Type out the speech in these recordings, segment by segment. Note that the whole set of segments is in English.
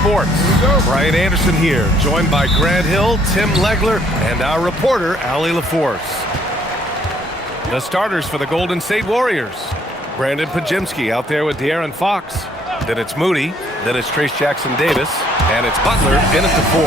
Sports. Brian Anderson here, joined by Grant Hill, Tim Legler, and our reporter, Allie LaForce. The starters for the Golden State Warriors. Brandon Podziemski out there with De'Aaron Fox. Then it's Moody. Then it's Trayce Jackson-Davis. And it's Butler in at the 4.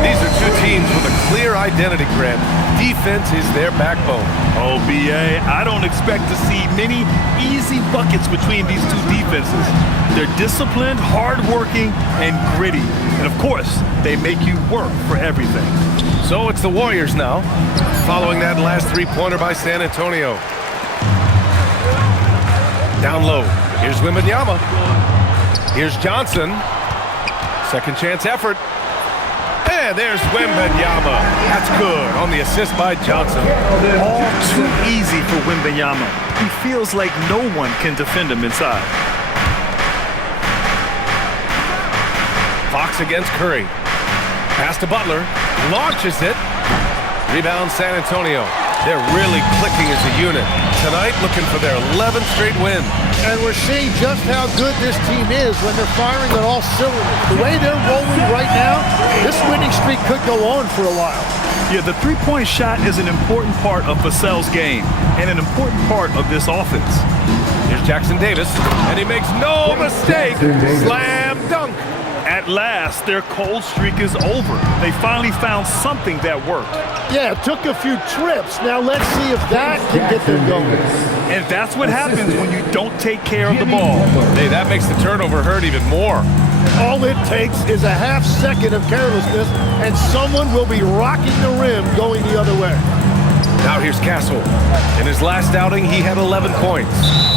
These are two teams with a clear identity, Grant. Defense is their backbone. Oh, B.A., I don't expect to see many easy buckets between these two defenses. They're disciplined, hardworking, and gritty. And, of course, they make you work for everything. So it's the Warriors now, following that last three-pointer by San Antonio. Down low, here's Wembanyama. Here's Johnson. Second chance effort. And there's Wembanyama. That's good on the assist by Johnson. All too easy for Wembanyama. He feels like no one can defend him inside. Fox against Curry. Pass to Butler. Launches it. Rebound San Antonio. They're really clicking as a unit. Tonight, looking for their 11th straight win. And we're seeing just how good this team is when they're firing on all cylinders. The way they're rolling right now, this winning streak could go on for a while. Yeah, the three-point shot is an important part of Vassell's game and an important part of this offense. Here's Jackson-Davis, and he makes no mistake. Slam dunk. At last, their cold streak is over. They finally found something that worked. Yeah, it took a few trips. Now let's see if that can get them going. And that's what happens when you don't take care of the ball. Hey, that makes the turnover hurt even more. All it takes is a half second of carelessness, and someone will be rocking the rim going the other way. Now here's Castle. In his last outing, he had 11 points.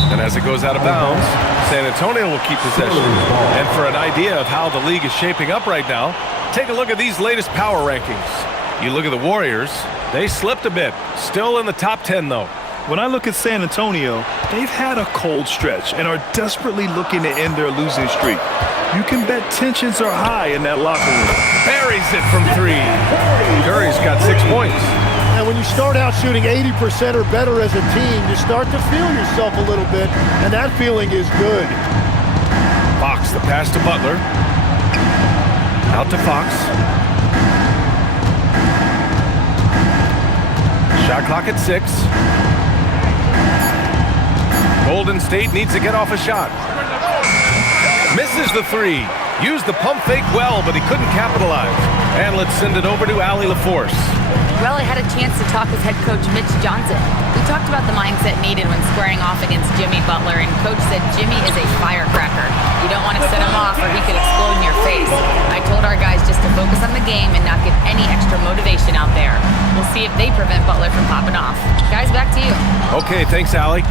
And as it goes out of bounds, San Antonio will keep possession. And for an idea of how the league is shaping up right now, take a look at these latest power rankings. You look at the Warriors, they slipped a bit. Still in the top 10, though. When I look at San Antonio, they've had a cold stretch and are desperately looking to end their losing streak. You can bet tensions are high in that locker room. Buries it from 3. Curry's got 6 points. And when you start out shooting 80% or better as a team, you start to feel yourself a little bit, and that feeling is good. Fox, the pass to Butler. Out to Fox. Shot clock at 6. Golden State needs to get off a shot. Misses the 3. Used the pump fake well, but he couldn't capitalize. And let's send it over to Allie LaForce. Well, I had a chance to talk with head coach Mitch Johnson. We talked about the mindset needed when squaring off against Jimmy Butler, and coach said Jimmy is a firecracker. You don't want to set him off or he could explode in your face. I told our guys just to focus on the game and not give any extra motivation out there. We'll see if they prevent Butler from popping off. Guys, back to you. Okay, thanks, Allie.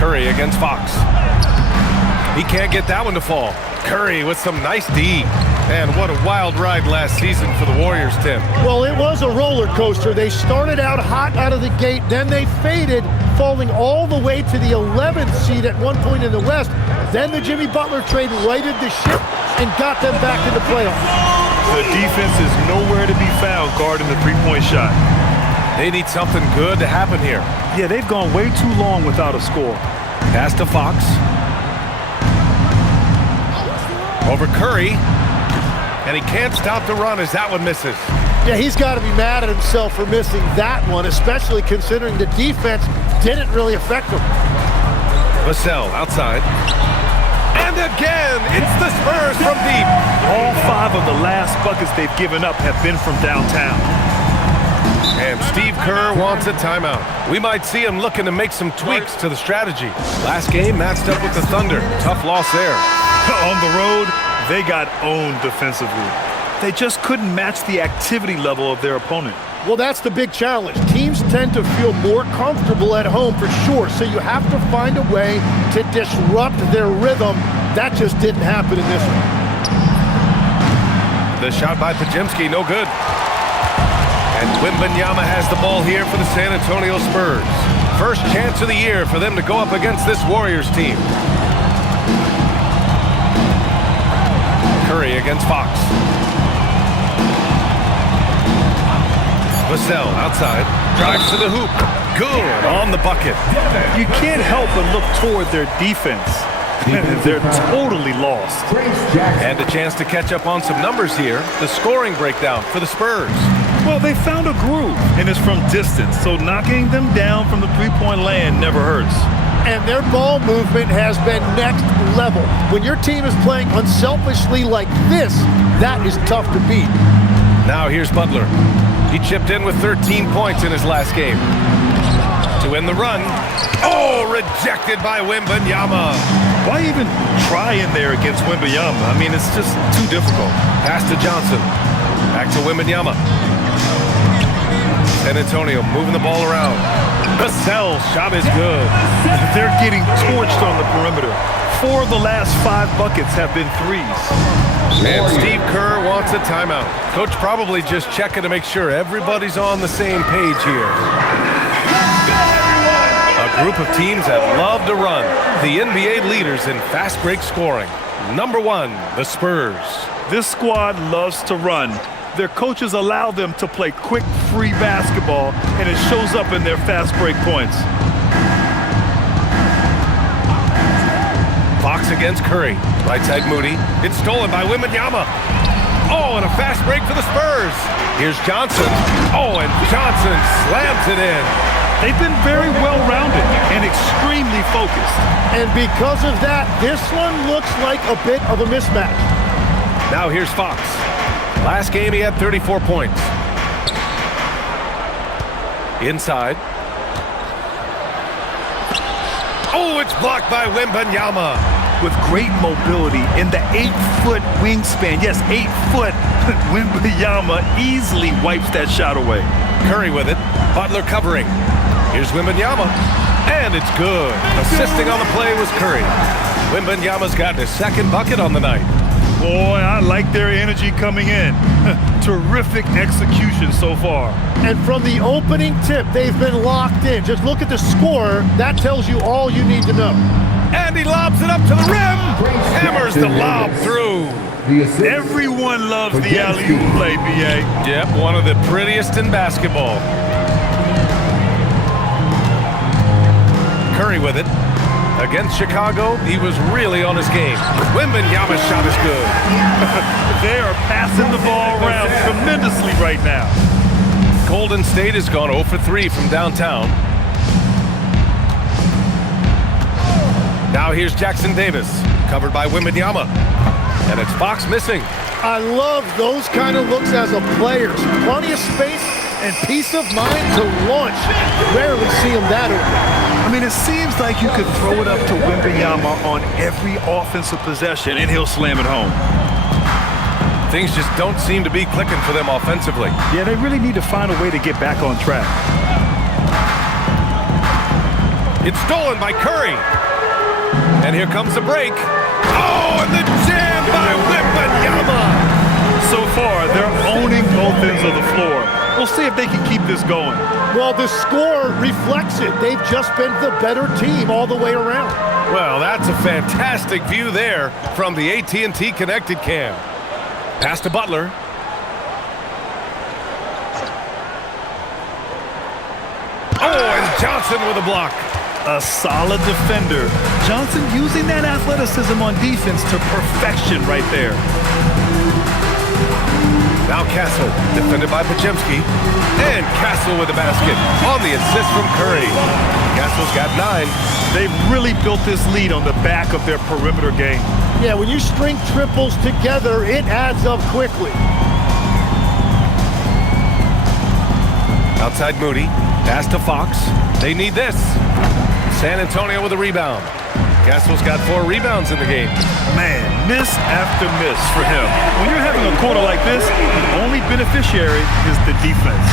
Curry against Fox. He can't get that one to fall. Curry with some nice D. And what a wild ride last season for the Warriors, Tim. Well, it was a roller coaster. They started out hot out of the gate, then they faded, falling all the way to the 11th seed at one point in the West. Then the Jimmy Butler trade righted the ship and got them back in the playoffs. The defense is nowhere to be found guarding the three-point shot. They need something good to happen here. Yeah, they've gone way too long without a score. Pass to Fox. Over Curry. And he can't stop the run as that one misses. Yeah, he's got to be mad at himself for missing that one, especially considering the defense didn't really affect him. Vassell outside. And again, it's the Spurs from deep. All 5 of the last buckets they've given up have been from downtown. And Steve Kerr wants a timeout. We might see him looking to make some tweaks to the strategy. Last game matched up with the Thunder. Tough loss there. On the road, they got owned defensively. They just couldn't match the activity level of their opponent. Well, that's the big challenge. Teams tend to feel more comfortable at home for sure, so you have to find a way to disrupt their rhythm. That just didn't happen in this one. The shot by Podziemski, no good. And Wembanyama has the ball here for the San Antonio Spurs. First chance of the year for them to go up against this Warriors team. Curry against Fox. Vassell outside, drives to the hoop. Good on the bucket. You can't help but look toward their defense. They're totally lost. And a chance to catch up on some numbers here. The scoring breakdown for the Spurs. Well, they found a groove, and it's from distance, so knocking them down from the three-point land never hurts. And their ball movement has been next level. When your team is playing unselfishly like this, that is tough to beat. Now here's Butler. He chipped in with 13 points in his last game. To win the run. Oh, rejected by Wembanyama. Why even try in there against Wembanyama? I mean, it's just too difficult. Pass to Johnson. Back to Wembanyama. San Antonio moving the ball around. Vassell's shot is good. They're getting torched on the perimeter. 4 of the last 5 buckets have been threes. And Steve Kerr wants a timeout. Coach probably just checking to make sure everybody's on the same page here. A group of teams that love to run. The NBA leaders in fast break scoring. Number 1, the Spurs. This squad loves to run. Their coaches allow them to play quick, free basketball, and it shows up in their fast break points. Fox against Curry. Right side Moody. It's stolen by Wembanyama. Oh, and a fast break for the Spurs. Here's Johnson. Oh, and Johnson slams it in. They've been very well-rounded and extremely focused. And because of that, this one looks like a bit of a mismatch. Now here's Fox. Last game he had 34 points. Inside. Oh, it's blocked by Wembanyama. With great mobility in the 8-foot wingspan. Yes, 8 foot. Wembanyama easily wipes that shot away. Curry with it. Butler covering. Here's Wembanyama. And it's good. Assisting on the play was Curry. Wembanyama's gotten his second bucket on the night. Boy, I like their energy coming in. Terrific execution so far. And from the opening tip, they've been locked in. Just look at the score. That tells you all you need to know. And he lobs it up to the rim. Hammers the lob through. Everyone loves the alley-oop play, B.A. Yep, one of the prettiest in basketball. Curry with it. Against Chicago, he was really on his game. Wembanyama's shot is good. They are passing the ball around tremendously right now. Golden State has gone 0 for 3 from downtown. Now here's Jackson Davis, covered by Wembanyama. And it's Fox missing. I love those kind of looks as a player. Plenty of space and peace of mind to launch. Rarely see him that early. I mean, it seems like you could throw it up to Wembanyama on every offensive possession, and he'll slam it home. Things just don't seem to be clicking for them offensively. Yeah, they really need to find a way to get back on track. It's stolen by Curry. And here comes the break. Oh, and the jam by Wembanyama. So far, they're owning both ends of the floor. We'll see if they can keep this going. Well, the score reflects it. They've just been the better team all the way around. Well, that's a fantastic view there from the AT&T Connected Cam. Pass to Butler. Oh, and Johnson with a block. A solid defender. Johnson using that athleticism on defense to perfection right there. Now Castle, defended by Podziemski. And Castle with the basket on the assist from Curry. Castle's got 9. They've really built this lead on the back of their perimeter game. Yeah, when you string triples together, it adds up quickly. Outside Moody. Pass to Fox. They need this. San Antonio with a rebound. Castle's got 4 rebounds in the game. Man, miss after miss for him. When you're having a quarter like this, the only beneficiary is the defense.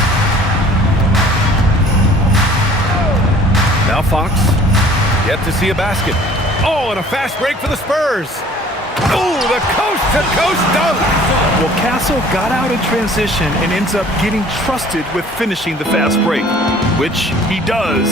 Now Fox, yet to see a basket. Oh, and a fast break for the Spurs. Oh, the coast-to-coast dunk. Well, Castle got out in transition and ends up getting trusted with finishing the fast break, which he does.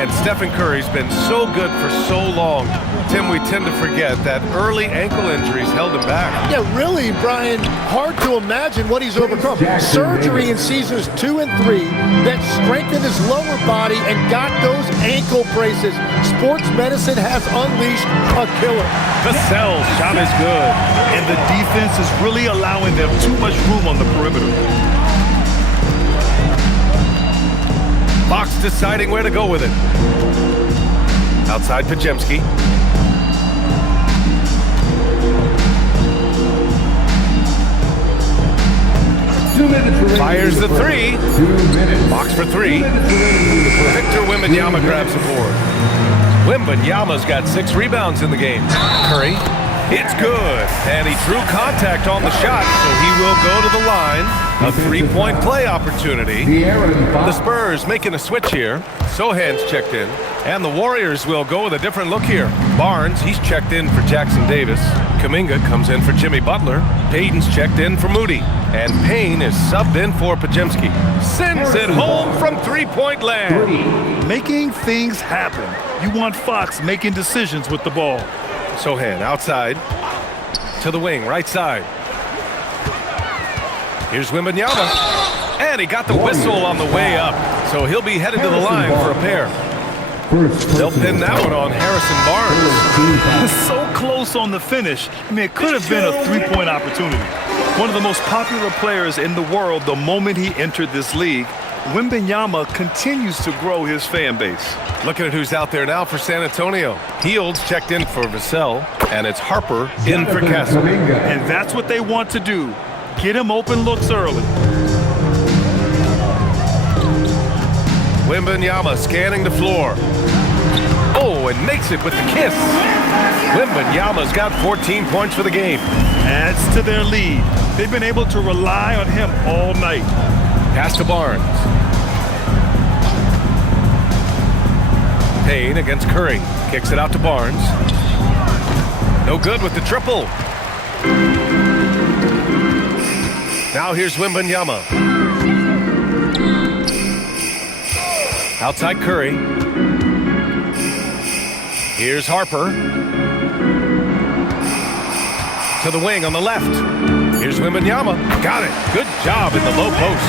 And Stephen Curry's been so good for so long. Tim, we tend to forget that early ankle injuries held him back. Yeah, really, Brian, hard to imagine what he's overcome. Surgery in seasons 2 and 3 that strengthened his lower body and got those ankle braces. Sports medicine has unleashed a killer. Vassell's shot is good, and the defense is really allowing them too much room on the perimeter. Fox deciding where to go with it. Outside Podziemski. Fires the three. Fox for three. Victor Wembanyama grabs the board. Wembanyama's got 6 rebounds in the game. Curry. It's good. And he drew contact on the shot, so he will go to the line. A 3-point play opportunity. The Spurs making a switch here. Sohan's checked in. And the Warriors will go with a different look here. Barnes, he's checked in for Jackson Davis. Kuminga comes in for Jimmy Butler. Payton's checked in for Moody. And Payne is subbed in for Podziemski. Sends it home from 3-point land. Making things happen. You want Fox making decisions with the ball. Sohan outside to the wing, right side. Here's Wembanyama. And he got the whistle on the way up. So he'll be headed to the line for a pair. They'll pin that one on Harrison Barnes. So close on the finish. I mean, it could have been a 3-point opportunity. One of the most popular players in the world the moment he entered this league, Wembanyama continues to grow his fan base. Looking at who's out there now for San Antonio. Hields checked in for Vassell, and it's Harper in for Kessler. And that's what they want to do. Get him open looks early. Wembanyama scanning the floor. Oh, and makes it with the kiss. Wembanyama's got 14 points for the game. Adds to their lead. They've been able to rely on him all night. Pass to Barnes. Payne against Curry. Kicks it out to Barnes. No good with the triple. Now here's Wembanyama. Outside Curry. Here's Harper. To the wing on the left. Here's Wembanyama. Got it. Good job in the low post.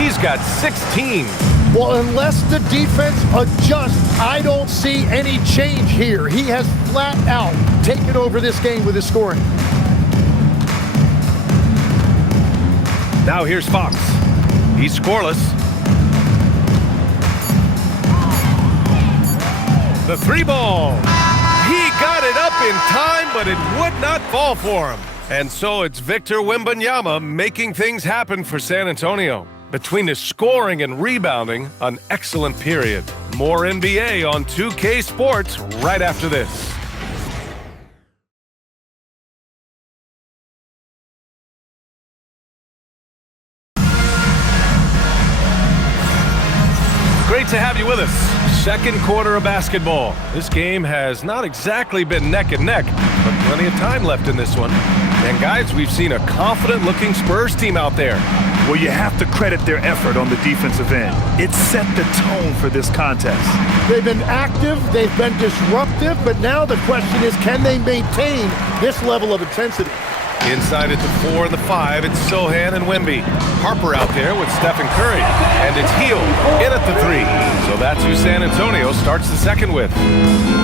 He's got 16. Well, unless the defense adjusts, I don't see any change here. He has flat out taken over this game with his scoring. Now here's Fox. He's scoreless. The 3-ball. He got it up in time, but it would not fall for him. And so it's Victor Wembanyama making things happen for San Antonio. Between his scoring and rebounding, an excellent period. More NBA on 2K Sports right after this. Great to have you with us. Second quarter of basketball. This game has not exactly been neck and neck, but plenty of time left in this one. And guys, we've seen a confident-looking Spurs team out there. Well, you have to credit their effort on the defensive end. It set the tone for this contest. They've been active, they've been disruptive, but now the question is, can they maintain this level of intensity? Inside at the 4 and the 5, it's Sohan and Wemby. Harper out there with Stephen Curry. And it's Hield in at the 3. So that's who San Antonio starts the second with.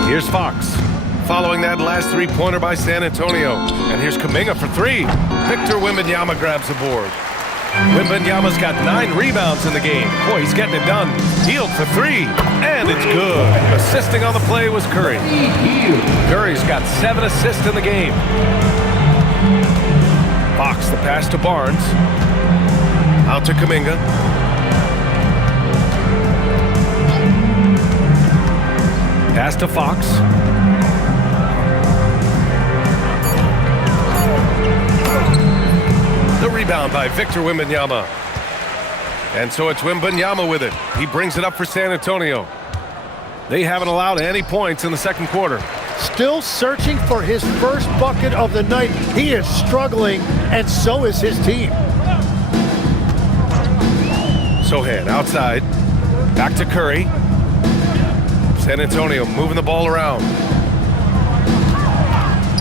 Here's Fox. Following that last 3-pointer by San Antonio. And here's Kuminga for 3. Victor Wembanyama grabs the board. Wembanyama's got 9 rebounds in the game. Boy, he's getting it done. Hield for 3. And it's good. Assisting on the play was Curry. Curry's got 7 assists in the game. Fox, the pass to Barnes. Out to Kuminga. Pass to Fox. The rebound by Victor Wembanyama. And so it's Wembanyama with it. He brings it up for San Antonio. They haven't allowed any points in the second quarter. Still searching for his first bucket of the night. He is struggling, and so is his team. Sohan outside. Back to Curry. San Antonio moving the ball around.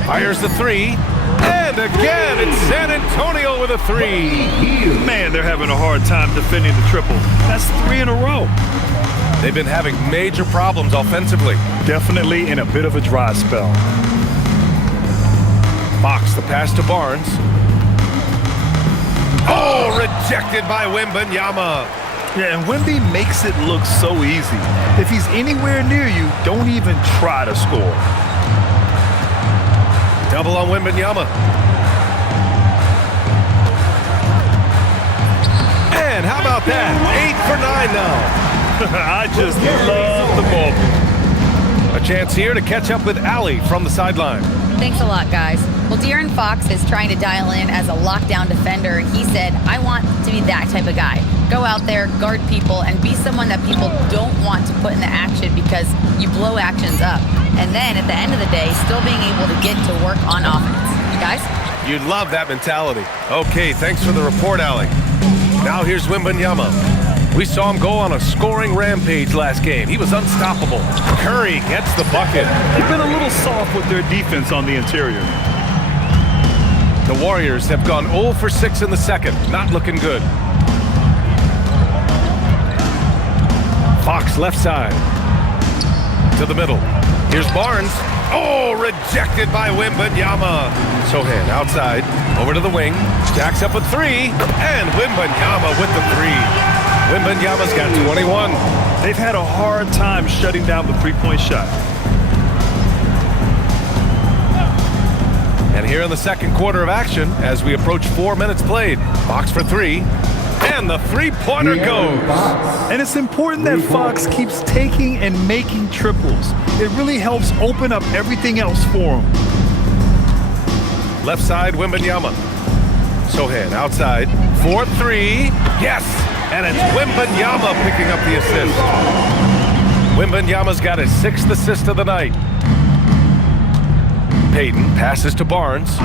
Fires the three. And again, it's San Antonio with a three. Man, they're having a hard time defending the triple. That's 3 in a row. They've been having major problems offensively. Definitely in a bit of a dry spell. Fox, the pass to Barnes. Oh, rejected by Wembanyama. Yeah, and Wemby makes it look so easy. If he's anywhere near you, don't even try to score. Double on Wembanyama. And how about that? 8 for 9 now. I just love the ball. A chance here to catch up with Allie from the sideline. Thanks a lot, guys. Well, De'Aaron Fox is trying to dial in as a lockdown defender, and he said, I want to be that type of guy. Go out there, guard people, and be someone that people don't want to put in the action because you blow actions up. And then at the end of the day, still being able to get to work on offense. You guys? You'd love that mentality. Okay, thanks for the report, Allie. Now here's Wembanyama. We saw him go on a scoring rampage last game. He was unstoppable. Curry gets the bucket. They've been a little soft with their defense on the interior. The Warriors have gone 0 for 6 in the second. Not looking good. Fox left side. To the middle. Here's Barnes. Oh, rejected by Wembanyama. Sohan outside. Over to the wing. Jacks up a three. And Wembanyama with the three. Wembanyama's got 21. They've had a hard time shutting down the three-point shot. And here in the second quarter of action, as we approach 4 minutes played, Fox for three, and the three-pointer goes. And it's important that Fox keeps taking and making triples. It really helps open up everything else for him. Left side, Wembanyama. Sohan outside, 4-3, yes! And it's Wembanyama picking up the assist. Wembanyama's got his 6th assist of the night. Payton passes to Barnes.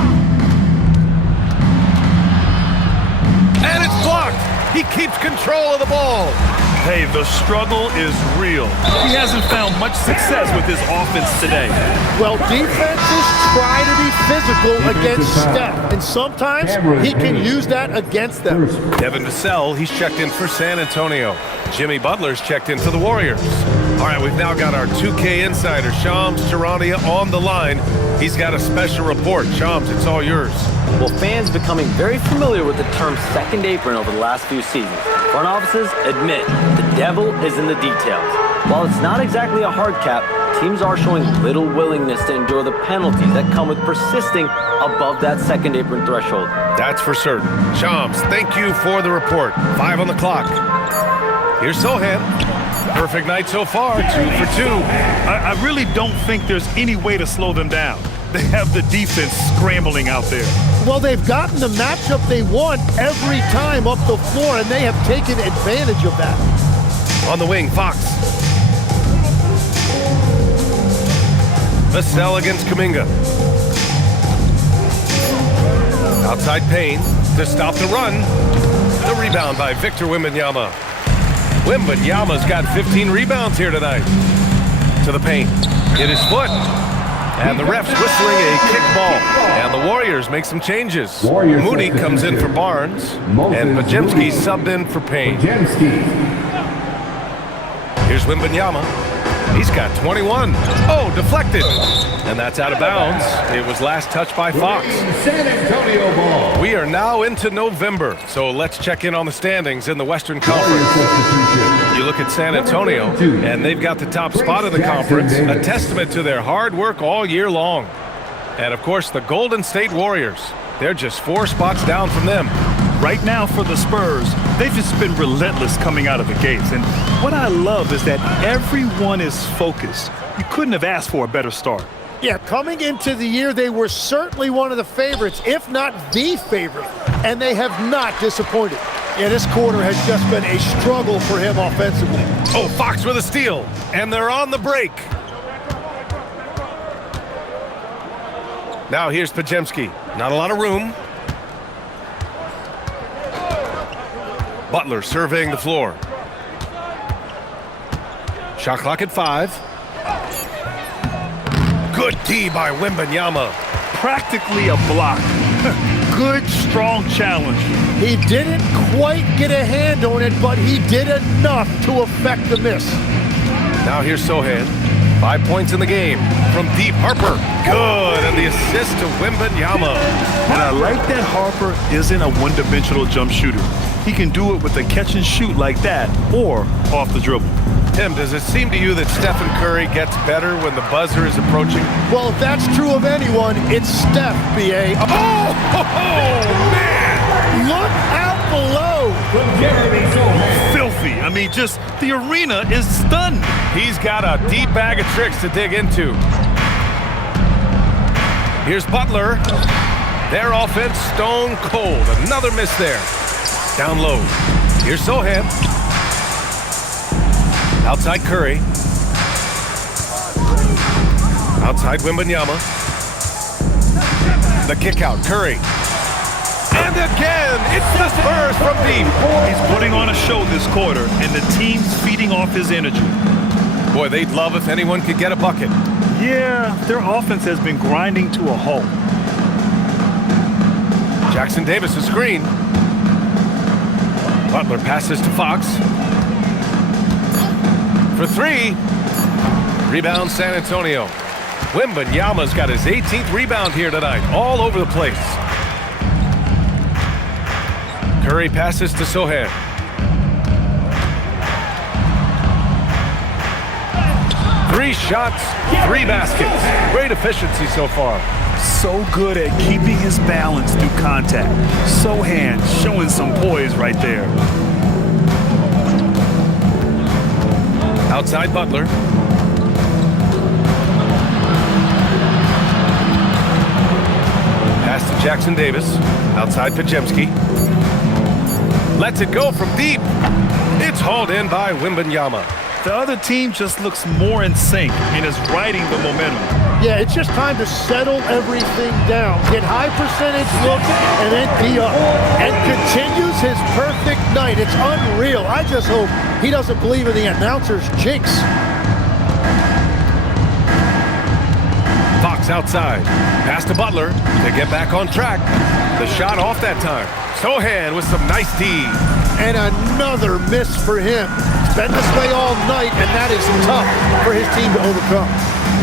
And it's blocked. He keeps control of the ball. Hey, the struggle is real. He hasn't found much success with his offense today. Well, defenses try to be physical against Steph, and sometimes he can use that against them. Devin Vassell, he's checked in for San Antonio. Jimmy Butler's checked in for the Warriors. All right, we've now got our 2K insider, Shams Charania, on the line. He's got a special report. Shams, it's all yours. Well, fans becoming very familiar with the term second apron over the last few seasons. Front offices admit the devil is in the details. While it's not exactly a hard cap, teams are showing little willingness to endure the penalties that come with persisting above that second apron threshold. That's for certain. Shams, thank you for the report. 5 on the clock. Here's Sohan. Perfect night so far, 2 for 2. I really don't think there's any way to slow them down. They have the defense scrambling out there. Well, they've gotten the matchup they want every time up the floor, and they have taken advantage of that. On the wing, Fox. Vassell against Kuminga. Outside Payne to stop the run. The rebound by Victor Wembanyama. Wembanyama's got 15 rebounds here tonight. To the paint. Hit his foot. And the ref's whistling a kick ball. And the Warriors make some changes. Moody comes in for Barnes. And Podziemski subbed in for Payne. Here's Wembanyama. He's got 21. Oh, deflected. And that's out of bounds. It was last touched by Fox. San Antonio ball. We are now into November, so let's check in on the standings in the Western Conference. You look at San Antonio, and they've got the top spot in the conference, a testament to their hard work all year long. And, of course, the Golden State Warriors. They're just 4 spots down from them. Right now for the Spurs, they've just been relentless coming out of the gates. And what I love is that everyone is focused. You couldn't have asked for a better start. Yeah, coming into the year, they were certainly one of the favorites, if not the favorite, and they have not disappointed. Yeah, this quarter has just been a struggle for him offensively. Oh, Fox with a steal, and they're on the break. Now here's Podziemski. Not a lot of room. Butler surveying the floor. Shot clock at 5. Good D by Wembanyama. practically a block. Good, strong challenge. He didn't quite get a hand on it, but he did enough to affect the miss. Now here's Sohan. 5 points in the game. From deep, Harper. Good, and the assist to Wembanyama. And I like that Harper isn't a one-dimensional jump shooter. He can do it with a catch and shoot like that or off the dribble. Tim, does it seem to you that Stephen Curry gets better when the buzzer is approaching? Well, if that's true of anyone, it's Steph, B.A. Man! Look out below. Filthy. I mean, just the arena is stunned. He's got a deep bag of tricks to dig into. Here's Butler. Their offense stone cold. Another miss there. Down low. Here's Sohan. Outside Curry. Outside Wembanyama. The kick out, Curry. And again, it's the Spurs from deep. He's putting on a show this quarter, and the team's feeding off his energy. Boy, they'd love if anyone could get a bucket. Yeah, their offense has been grinding to a halt. Jackson Davis, a screen. Butler passes to Fox. For three. Rebound San Antonio. Wembanyama's got his 18th rebound here tonight. All over the place. Curry passes to Sohan. Three shots, 3 baskets. Great efficiency so far. So good at keeping his balance through contact. Sohan showing some poise right there. Outside Butler. Pass to Jackson Davis. Outside Podziemski. Lets it go from deep. It's hauled in by Wembanyama. The other team just looks more in sync and is riding the momentum. Yeah, it's just time to settle everything down. Get high percentage looks and then D up. And continues his perfect night. It's unreal. I just hope he doesn't believe in the announcer's jinx. Fox outside. Pass to Butler to get back on track. The shot off that time. Sohan with some nice D. And another miss for him. It's been this way all night, and that is tough for his team to overcome.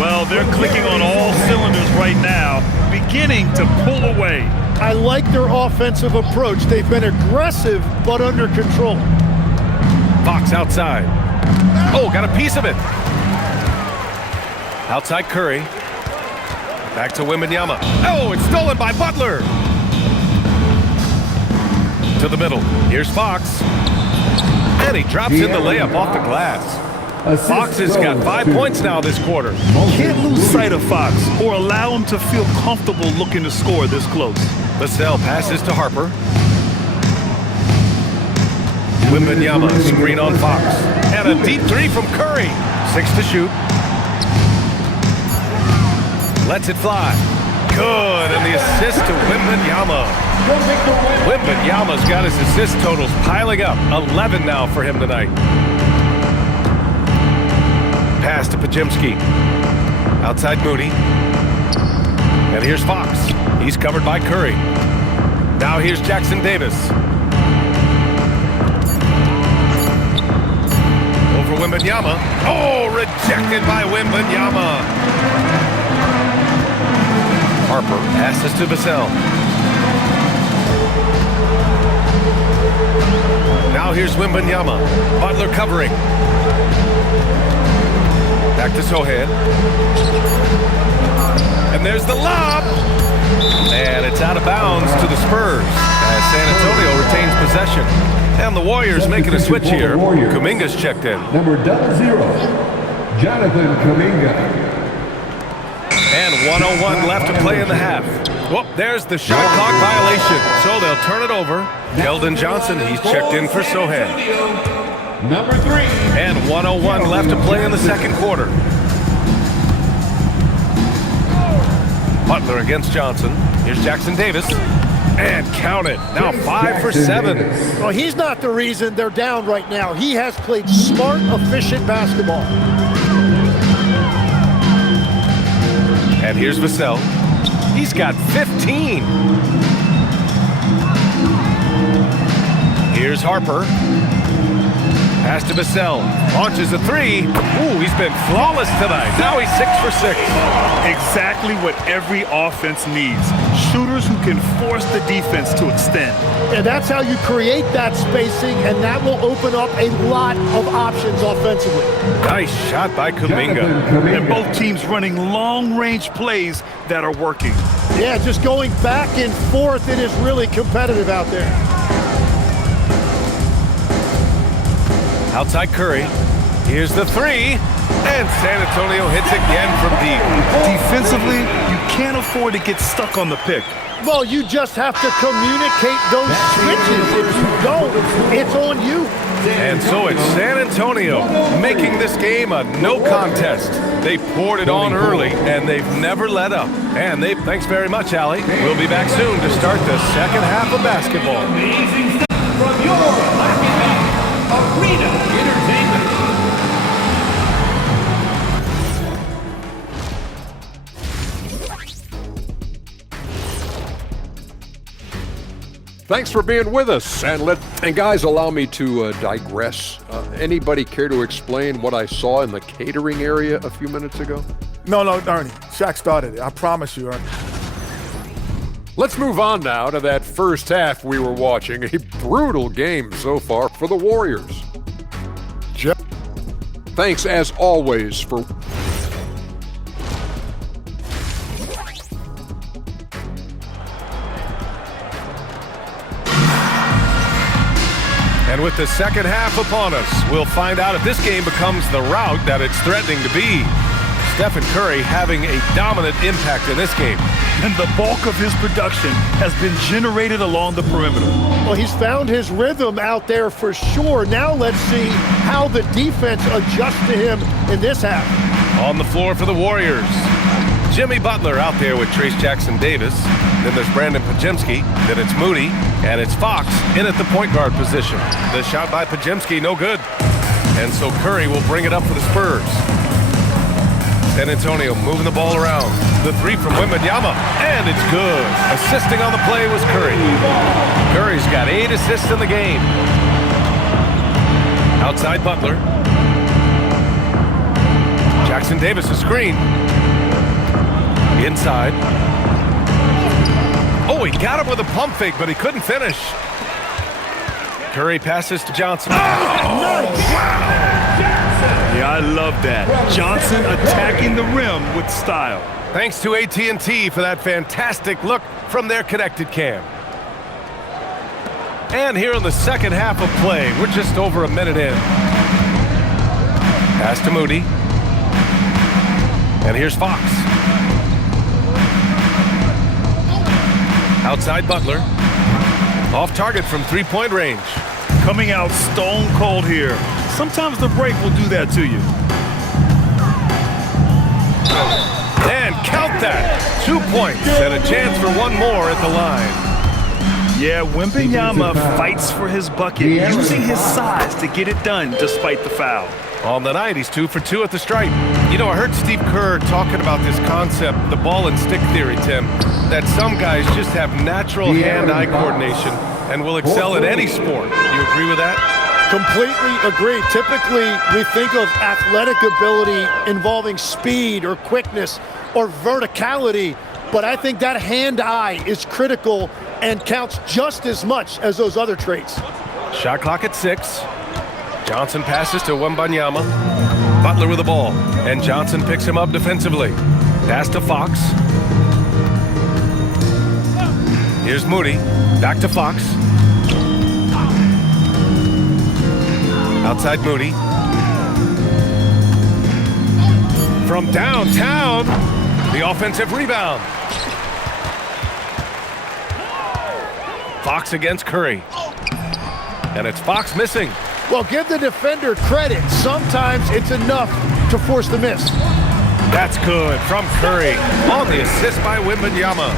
Well, they're clicking on all cylinders right now, beginning to pull away. I like their offensive approach. They've been aggressive, but under control. Fox outside. Oh, got a piece of it. Outside Curry. Back to Wembanyama. Oh, it's stolen by Butler. To the middle. Here's Fox. And he drops in the layup off the glass. Fox has got 5 points now this quarter. Can't lose sight of Fox or allow him to feel comfortable looking to score this close. Vassell passes to Harper. Wembanyama, screen on Fox. And a deep three from Curry. 6 to shoot. Lets it fly. Good, and the assist to Wembanyama. Wembanyama's got his assist totals piling up. 11 now for him tonight. Pass to Podziemski. Outside Moody. And here's Fox. He's covered by Curry. Now here's Jackson Davis. Over Wembanyama. Oh, rejected by Wembanyama. Harper passes to Vassell. Now here's Wembanyama. Butler covering. Back to Sohan. And there's the lob. And it's out of bounds to the Spurs as San Antonio retains possession. And the Warriors making a switch here. Kuminga's checked in. Number 0, Jonathan Kuminga. And 1:01 left to play in the half. Well, there's the shot clock violation. So they'll turn it over. Keldon Johnson, he's checked in for Sohan. Number 3. And 1:01 left to play in the second quarter. Butler against Johnson. Here's Jackson Davis. And count it. Now 5 for 7. Well, he's not the reason they're down right now. He has played smart, efficient basketball. And here's Vassell. He's got 15. Here's Harper. Pass to Vassell. Launches a three. Ooh, he's been flawless tonight. Now he's 6 for 6. Exactly what every offense needs. Shooters who can force the defense to extend. And that's how you create that spacing, and that will open up a lot of options offensively. Nice shot by Kuminga. Jonathan Kuminga. And both teams running long-range plays that are working. Yeah, just going back and forth, it is really competitive out there. Outside Curry. Here's the three. And San Antonio hits again from deep. Defensively, you can't afford to get stuck on the pick. Well, you just have to communicate those switches. If you don't, it's on you. And so it's San Antonio making this game a no contest. They poured it on early, and they've never let up. And thanks very much, Allie. We'll be back soon to start the second half of basketball. Amazing stuff from your Arena Entertainment. Thanks for being with us. And guys, allow me to digress. Anybody care to explain what I saw in the catering area a few minutes ago? No, Ernie. Shaq started it. I promise you, Ernie. Let's move on now to that first half we were watching. A brutal game so far for the Warriors. Thanks, as always, for... And with the second half upon us, we'll find out if this game becomes the rout that it's threatening to be. Stephen Curry having a dominant impact in this game. And the bulk of his production has been generated along the perimeter. Well, he's found his rhythm out there for sure. Now let's see how the defense adjusts to him in this half. On the floor for the Warriors, Jimmy Butler out there with Trace Jackson-Davis. Then there's Brandon Podziemski. Then it's Moody. And it's Fox in at the point guard position. The shot by Podziemski, no good. And so Curry will bring it up for the Spurs. San Antonio moving the ball around. The three from Wembanyama, and it's good. Assisting on the play was Curry. Curry's got 8 assists in the game. Outside Butler. Jackson-Davis a screen. Inside. Oh, he got him with a pump fake, but he couldn't finish. Curry passes to Johnson. Yeah, I love that. Johnson attacking the rim with style. Thanks to AT&T for that fantastic look from their connected cam. And here in the second half of play, we're just over a minute in. Pass to Moody. And here's Fox. Outside Butler. Off target from three-point range. Coming out stone cold here. Sometimes the break will do that to you. And count that. 2 points and a chance for one more at the line. Yeah, Wembanyama fights for his bucket, using his size to get it done despite the foul. On the night, he's 2 for 2 at the stripe. You know, I heard Steve Kerr talking about this concept, the ball and stick theory, Tim, that some guys just have natural hand-eye coordination and will excel at any sport. You agree with that? Completely agree. Typically, we think of athletic ability involving speed or quickness or verticality, but I think that hand-eye is critical and counts just as much as those other traits. Shot clock at 6. Johnson passes to Wembanyama. Butler with the ball, and Johnson picks him up defensively. Pass to Fox. Here's Moody. Back to Fox. Outside Moody. From downtown, the offensive rebound. Fox against Curry. And it's Fox missing. Well, give the defender credit. Sometimes it's enough to force the miss. That's good from Curry on the assist by Wembanyama.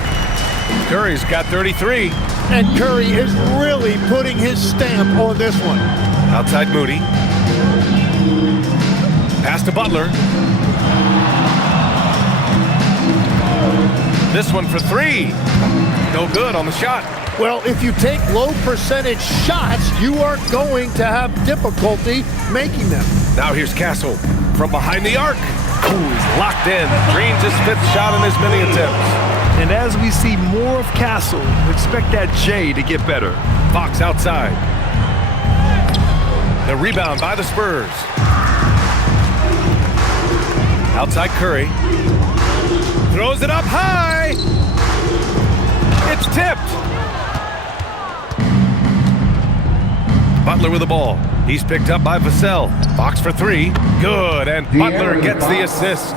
Curry's got 33. And Curry is really putting his stamp on this one. Outside Moody. Pass to Butler. This one for three. No good on the shot. Well, if you take low percentage shots, you are going to have difficulty making them. Now here's Castle from behind the arc. Ooh, he's locked in. Drains his fifth shot in as many attempts. And as we see more of Castle, expect that J to get better. Fox outside. The rebound by the Spurs. Outside Curry. Throws it up high. It's tipped. Butler with the ball. He's picked up by Vassell. Fox for three. Good, and Butler gets the assist.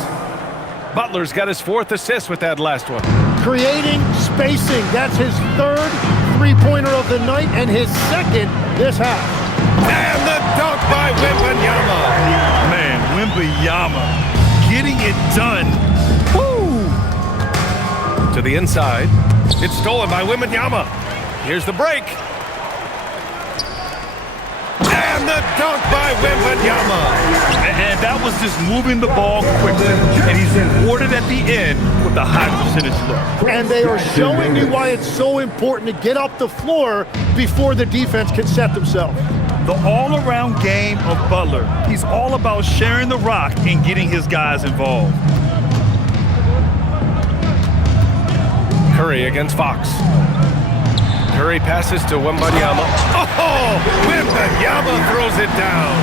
Butler's got his fourth assist with that last one. Creating spacing. That's his third three-pointer of the night and his second this half. And the dunk by Wembanyama. Man, Wembanyama getting it done. Woo! To the inside. It's stolen by Wembanyama. Here's the break. And the dunk by Wembanyama. And that was just moving the ball quickly. And he's rewarded at the end with a high percentage look. And they are showing you why it's so important to get up the floor before the defense can set themselves. The all-around game of Butler. He's all about sharing the rock and getting his guys involved. Curry against Fox. Curry passes to Wembanyama. Oh, Wembanyama throws it down.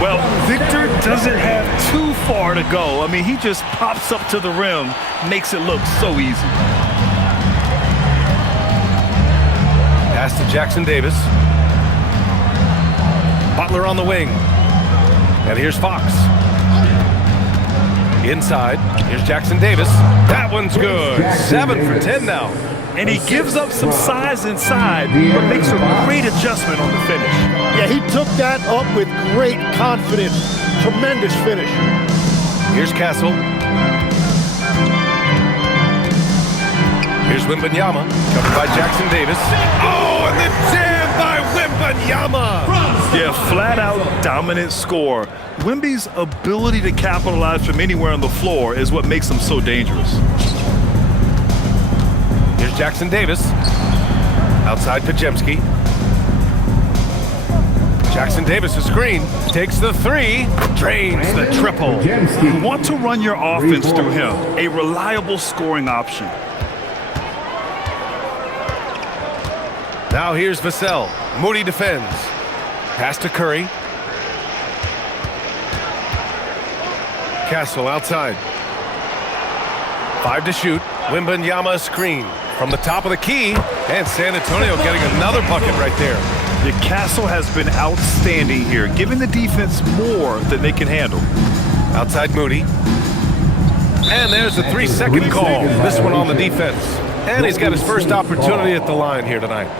Well, Victor doesn't have too far to go. I mean, he just pops up to the rim, makes it look so easy. Pass to Jackson Davis. Butler on the wing. And here's Fox. Inside. Here's Jackson Davis. That one's good. 7 for 10 now. And he gives up some size inside, but makes a great adjustment on the finish. Yeah, he took that up with great confidence. Tremendous finish. Here's Castle. Here's Wembanyama, covered by Jackson Davis. Oh, and the jam by Wembanyama! Yeah, flat-out dominant score. Wemby's ability to capitalize from anywhere on the floor is what makes him so dangerous. Here's Jackson Davis. Outside Podziemski. Jackson Davis, a screen. Takes the three. Drains the triple. You want to run your offense through him. A reliable scoring option. Now here's Vassell. Moody defends. Pass to Curry. Castle outside. 5 to shoot. Wembanyama a screen. From the top of the key. And San Antonio getting another bucket right there. The Castle has been outstanding here, giving the defense more than they can handle. Outside Moody. And there's a 3-second call. This one on the defense. And he's got his first opportunity at the line here tonight.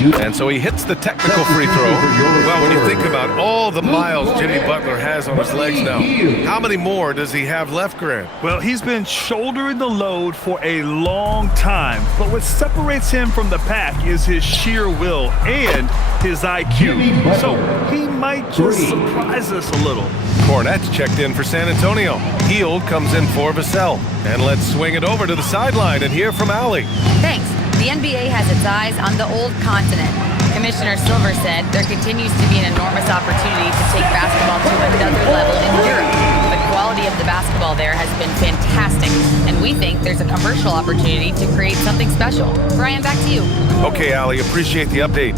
And so he hits the technical free throw. Well, when you think about all the miles Jimmy Butler has on his legs now, how many more does he have left, Grant? Well, he's been shouldering the load for a long time, but what separates him from the pack is his sheer will and his IQ. So he might just surprise us a little. Cornette's checked in for San Antonio. Hield comes in for Vassell. And let's swing it over to the sideline and hear from Allie. Thanks. The NBA has its eyes on the old continent. Commissioner Silver said there continues to be an enormous opportunity to take basketball to another level in Europe. The quality of the basketball there has been fantastic, and we think there's a commercial opportunity to create something special. Brian, back to you. Okay, Allie, appreciate the update.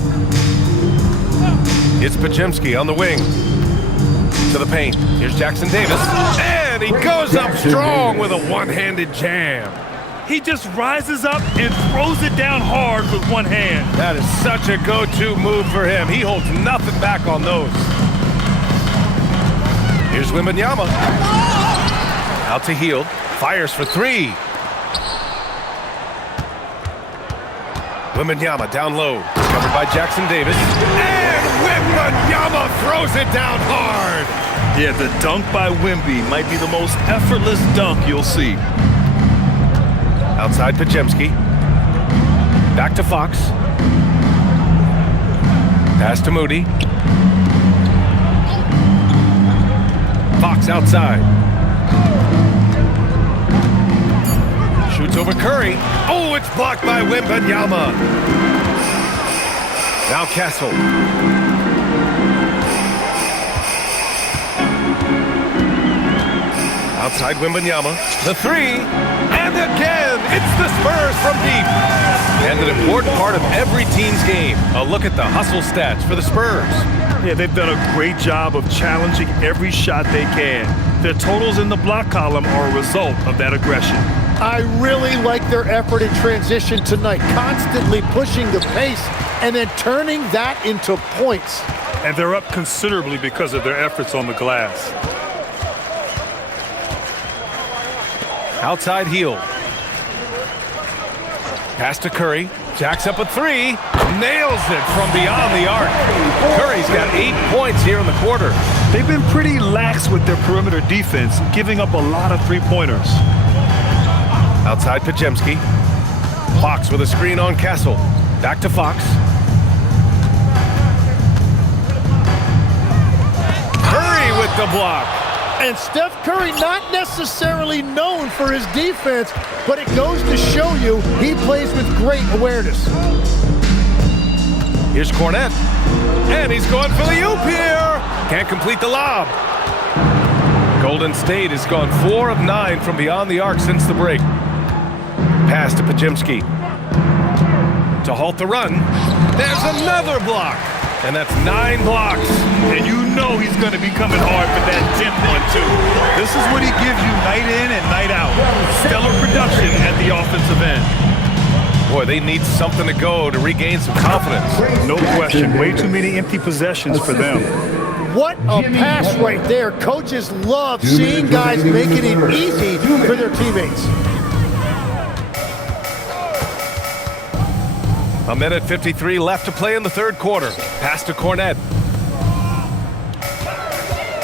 It's Podziemski on the wing. To the paint. Here's Jackson Davis. And he goes up strong with a one-handed jam. He just rises up and throws it down hard with one hand. That is such a go-to move for him. He holds nothing back on those. Here's Wembanyama. Out to Hield. Fires for three. Wembanyama down low. Covered by Jackson Davis. And Wembanyama throws it down hard. Yeah, the dunk by Wemby might be the most effortless dunk you'll see. Outside Podziemski. Back to Fox. Pass to Moody. Fox outside. Shoots over Curry. Oh, it's blocked by Wembanyama. Now Castle. Outside Wembanyama. The three. And again, it's the Spurs from deep. And an important part of every team's game. A look at the hustle stats for the Spurs. Yeah, they've done a great job of challenging every shot they can. Their totals in the block column are a result of that aggression. I really like their effort in transition tonight, constantly pushing the pace and then turning that into points. And they're up considerably because of their efforts on the glass. Outside heel. Pass to Curry. Jacks up a three. Nails it from beyond the arc. Curry's got 8 points here in the quarter. They've been pretty lax with their perimeter defense, giving up a lot of three-pointers. Outside Podziemski. Fox with a screen on Castle. Back to Fox. Curry with the block. And Steph Curry not necessarily known for his defense, but it goes to show you he plays with great awareness. Here's Cornette. And he's going for the oop here. Can't complete the lob. Golden State has gone 4 of 9 from beyond the arc since the break. Pass to Podziemski. To halt the run. There's another block. And that's 9 blocks. And you know he's going to be coming hard for that 10th one, too. This is what he gives you night in and night out. Stellar production at the offensive end. Boy, they need something to go to regain some confidence. No question. Way too many empty possessions for them. What a pass right there. Coaches love seeing guys making it easy for their teammates. A minute 53 left to play in the third quarter. Pass to Cornette.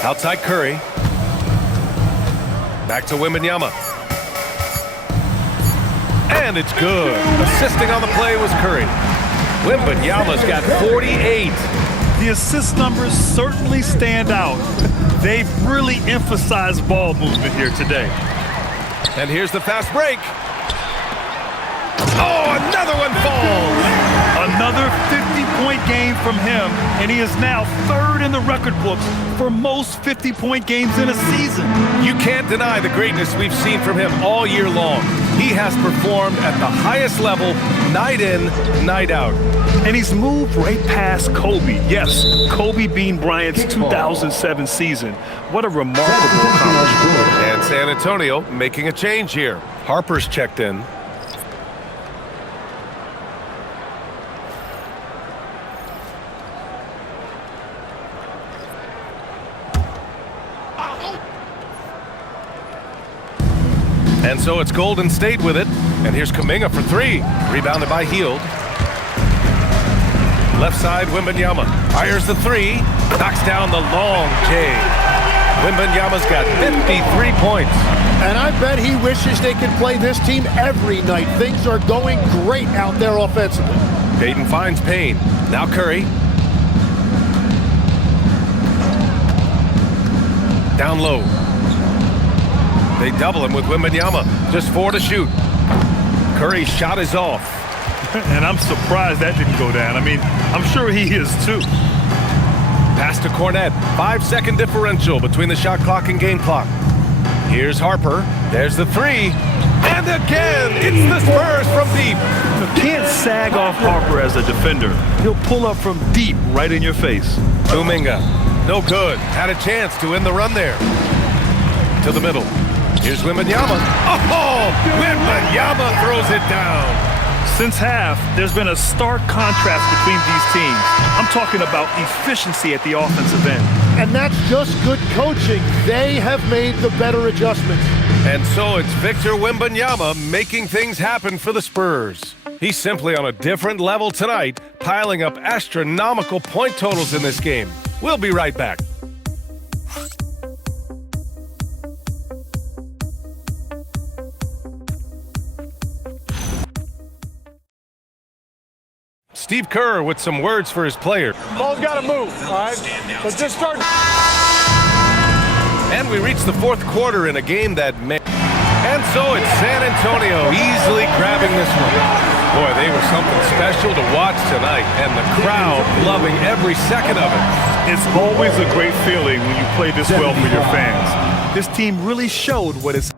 Outside Curry. Back to Wembanyama. And it's good. Assisting on the play was Curry. Wembanyama's got 48. The assist numbers certainly stand out. They've really emphasized ball movement here today. And here's the fast break. Oh, another one falls. Another 50-point game from him, and he is now third in the record books for most 50-point games in a season. You can't deny the greatness we've seen from him all year long. He has performed at the highest level, night in, night out. And he's moved right past Kobe. Yes, Kobe Bean Bryant's 2007 season. What a remarkable accomplishment. And San Antonio making a change here. Harper's checked in. And so it's Golden State with it. And here's Kuminga for 3. Rebounded by Hield. Left side, Wembanyama. Fires the 3. Knocks down the long J. Wembanyama's got 53 points. And I bet he wishes they could play this team every night. Things are going great out there offensively. Payton finds Payne. Now Curry. Down low. They double him with Wembanyama. Just 4 to shoot. Curry's shot is off. And I'm surprised that didn't go down. I mean, I'm sure he is too. Pass to Cornette. 5-second differential between the shot clock and game clock. Here's Harper. There's the 3. And again, it's the Spurs from deep. You can't sag off Harper as a defender. He'll pull up from deep right in your face. Kuminga. No good. Had a chance to end the run there. To the middle. Here's Wembanyama. Oh, Wembanyama throws it down. Since half, there's been a stark contrast between these teams. I'm talking about efficiency at the offensive end. And that's just good coaching. They have made the better adjustments. And so it's Victor Wembanyama making things happen for the Spurs. He's simply on a different level tonight, piling up astronomical point totals in this game. We'll be right back. Steve Kerr with some words for his players. Ball's got to move, all right? So just start. And we reach the fourth quarter in a game that may... And so it's San Antonio easily grabbing this one. Boy, they were something special to watch tonight, and the crowd loving every second of it. It's always a great feeling when you play this well for your fans. This team really showed what it's